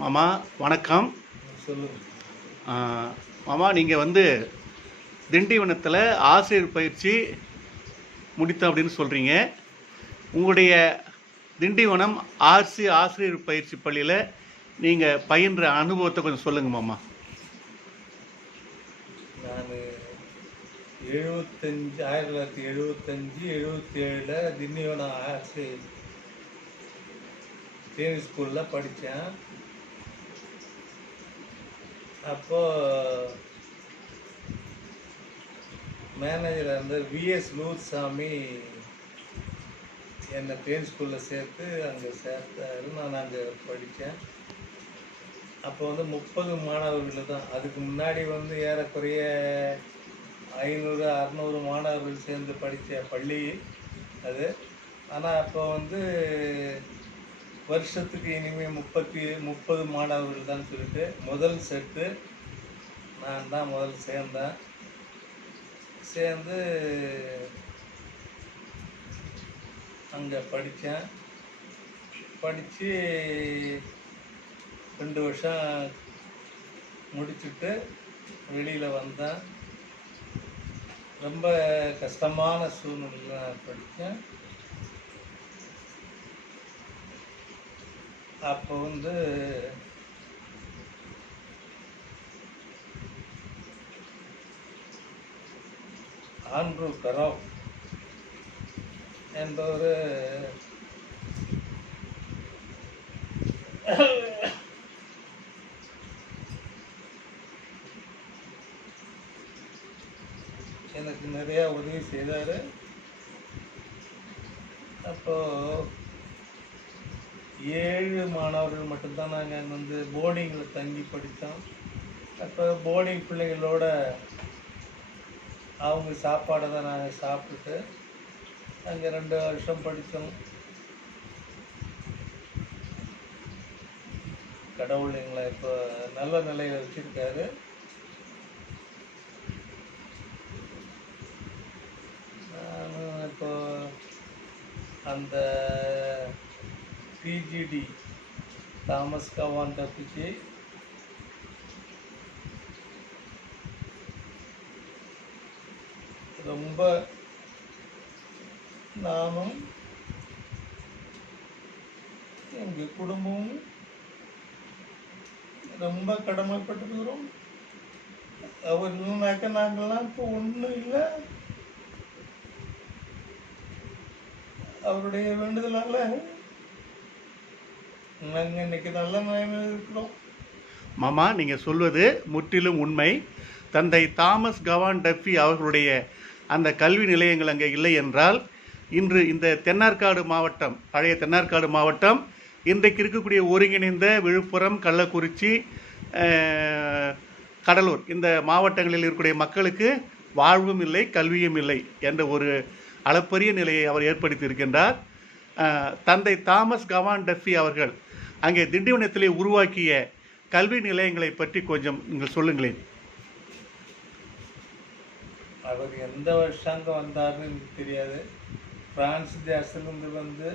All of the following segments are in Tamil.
மாமா வணக்கம். சொல்லுங்க. ஆ, மாமா நீங்கள் வந்து திண்டிவனத்தில் ஆசிரியர் பயிற்சி முடித்தோம் அப்படின்னு சொல்கிறீங்க. உங்களுடைய திண்டிவனம் ஆசிரியர் பயிற்சி பள்ளியில் நீங்கள் பயின்ற அனுபவத்தை கொஞ்சம் சொல்லுங்கள் மாமா. நான் 1975 திண்டிவனம் ஆர்சி தேனி ஸ்கூலில் படித்தேன். அப்போது மேனேஜர் வந்து விஎஸ் நூர்சாமி என்னை தேனி ஸ்கூலில் சேர்த்து அங்கே சேர்த்தாரு. நான் அங்கே படித்தேன். அப்போ வந்து 30 மாணவர்கள் தான். அதுக்கு முன்னாடி வந்து ஏறக்குறைய 500-600 மாணவர்கள் சேர்ந்து படித்த பள்ளி அது. ஆனால் அப்போ வந்து வருஷத்துக்கு இனிமேல் 30 மாணவர்கள் தான் சொல்லிட்டு முதல் செட்டு நான் தான் முதல் சேர்ந்து அங்கே படித்தேன். படித்து 2 வருஷம் முடிச்சுட்டு வெளியில் வந்தேன். ரொம்ப கஷ்டமான சூழ்நிலையில் நான் படித்தேன். அப்போ வந்து ஆண்ட்ரூ கராப் என்பவர் எனக்கு நிறையா உதவி செய்தார். அப்போது 7 மாணவர்கள் மட்டும்தான் நாங்கள் வந்து போர்டிங்கில் தங்கி படித்தோம். அப்போ போர்டிங் பிள்ளைங்களோட அவங்க சாப்பாடை தான் நாங்கள் சாப்பிட்டுட்டு அங்கே 2 வருஷம் படித்தோம். கடவுள் எங்களை இப்போ நல்ல நிலையில் வச்சுருக்காரு. நான் இப்போ அந்த பிஜிடி தாமஸ் கவான் டப்பிச்சு ரொம்ப நானும் எங்கள் குடும்பமும் ரொம்ப கடமைப்பட்டிருக்கிறோம். அவர் இல்லைனாக்க நாங்கள்லாம் இப்போ ஒன்றும் இல்லை. அவருடைய வேண்டுதலால் நாங்கள் இன்னைக்கு நல்ல நிலைமையில் இருக்கிறோம். மாமா நீங்கள் சொல்வது முற்றிலும் உண்மை. தந்தை தாமஸ் கவான் டஃபி அவர்களுடைய அந்த கல்வி நிலையங்கள் அங்கே இல்லை என்றால் இன்று இந்த தென்னார்காடு மாவட்டம், பழைய தென்னார்காடு மாவட்டம், இன்றைக்கு இருக்கக்கூடிய ஒருங்கிணைந்த விழுப்புரம், கள்ளக்குறிச்சி, கடலூர் இந்த மாவட்டங்களில் இருக்கக்கூடிய மக்களுக்கு வாழ்வும் இல்லை, கல்வியும் இல்லை என்ற ஒரு அளப்பரிய நிலையை அவர் ஏற்படுத்தி இருக்கின்றார். தந்தை தாமஸ் கவான் டஃபி அவர்கள் அங்கே திண்டிவனத்திலே உருவாக்கிய கல்வி நிலையங்களை பற்றி கொஞ்சம் நீங்கள் சொல்லுங்களேன். அவர் எந்த வருஷங்க வந்தார்னு எனக்கு தெரியாது. பிரான்ஸ் தேசத்திலிருந்து வந்து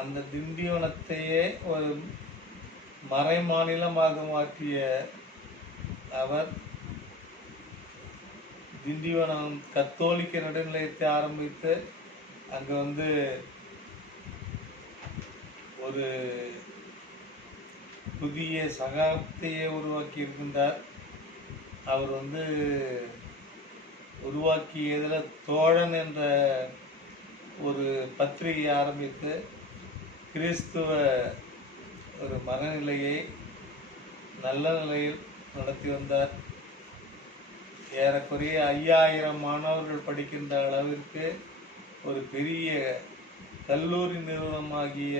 அந்த திண்டிவனத்தையே ஒரு மறை மாநிலமாக மாற்றிய அவர் திண்டிவனம் கத்தோலிக்க நடுநிலையத்தை ஆரம்பித்து அங்கே வந்து ஒரு புதிய சகாப்தையை உருவாக்கி இருக்கின்றார். அவர் வந்து உருவாக்கியதில் தோழன் என்ற ஒரு பத்திரிகை ஆரம்பித்து கிறிஸ்துவ ஒரு மனநிலையை நல்ல நிலையில் நடத்தி வந்தார். ஏறக்குறைய 5000 மாணவர்கள் படிக்கின்ற அளவிற்கு ஒரு பெரிய கல்லூரி நிறுவனமாகிய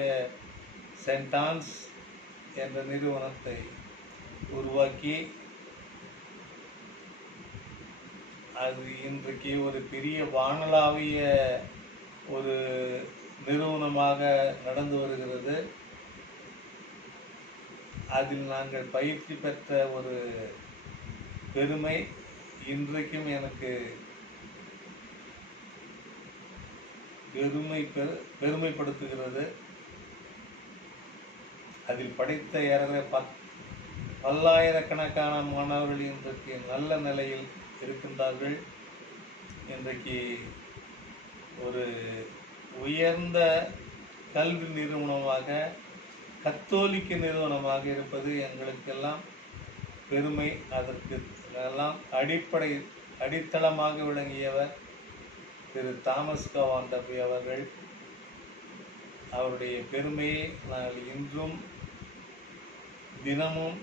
சென்ட் ஆன்ஸ் என்ற நிறுவனத்தை உருவாக்கி அது இன்றைக்கு ஒரு பெரிய வானளாவிய ஒரு நிறுவனமாக நடந்து வருகிறது. அதில் நாங்கள் பயிற்சி பெற்ற ஒரு பெருமை இன்றைக்கும் எனக்கு பெருமைப்படுத்துகிறது. அதில் படித்த ஏறக்குறைய பல்லாயிரக்கணக்கான மாணவர்கள் இன்றைக்கு நல்ல நிலையில் இருக்கின்றார்கள். இன்றைக்கு ஒரு உயர்ந்த கல்வி நிறுவனமாக, கத்தோலிக்க நிறுவனமாக இருப்பது எங்களுக்கெல்லாம் பெருமை. அதற்கு எல்லாம் அடித்தளமாக விளங்கியவர் திரு தாமஸ் கவான் டஃபி அவர்கள். அவருடைய பெருமையை நாங்கள் இன்றும் தினமும்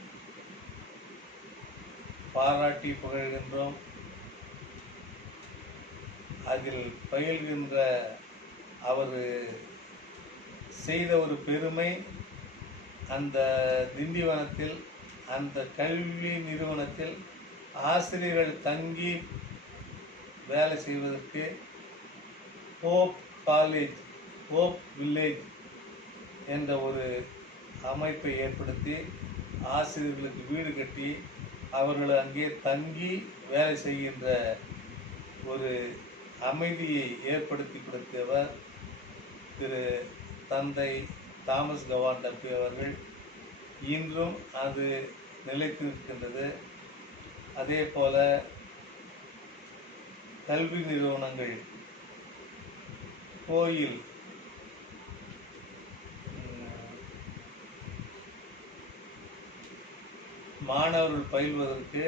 பாராட்டி புகழ்கின்றோம். அதில் பயில்கின்ற அவர் செய்த ஒரு பெருமை, அந்த திண்டிவனத்தில் அந்த கல்வி நிறுவனத்தில் ஆசிரியர்கள் தங்கி வேலை செய்வதற்கு ஹோப் காலேஜ், ஹோப் வில்லேஜ் என்ற ஒரு அமைப்பை ஏற்படுத்தி ஆசிரியர்களுக்கு வீடு கட்டி அவர்கள் அங்கே தங்கி வேலை செய்கின்ற ஒரு அமைதியை ஏற்படுத்தி கொடுத்தவர் திரு தந்தை தாமஸ் கவான் டஃபி அவர்கள். இன்றும் அது நிலைத்து நிற்கின்றது. அதே போல கல்வி நிறுவனங்கள், கோயில், மாணவர்கள் பயில்வதற்கு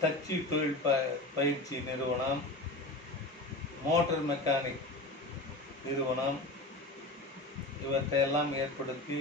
தச்சு தொழில் பயிற்சி நிறுவனம், மோட்டார் மெக்கானிக் நிறுவனம், இவற்றையெல்லாம் ஏற்படுத்தி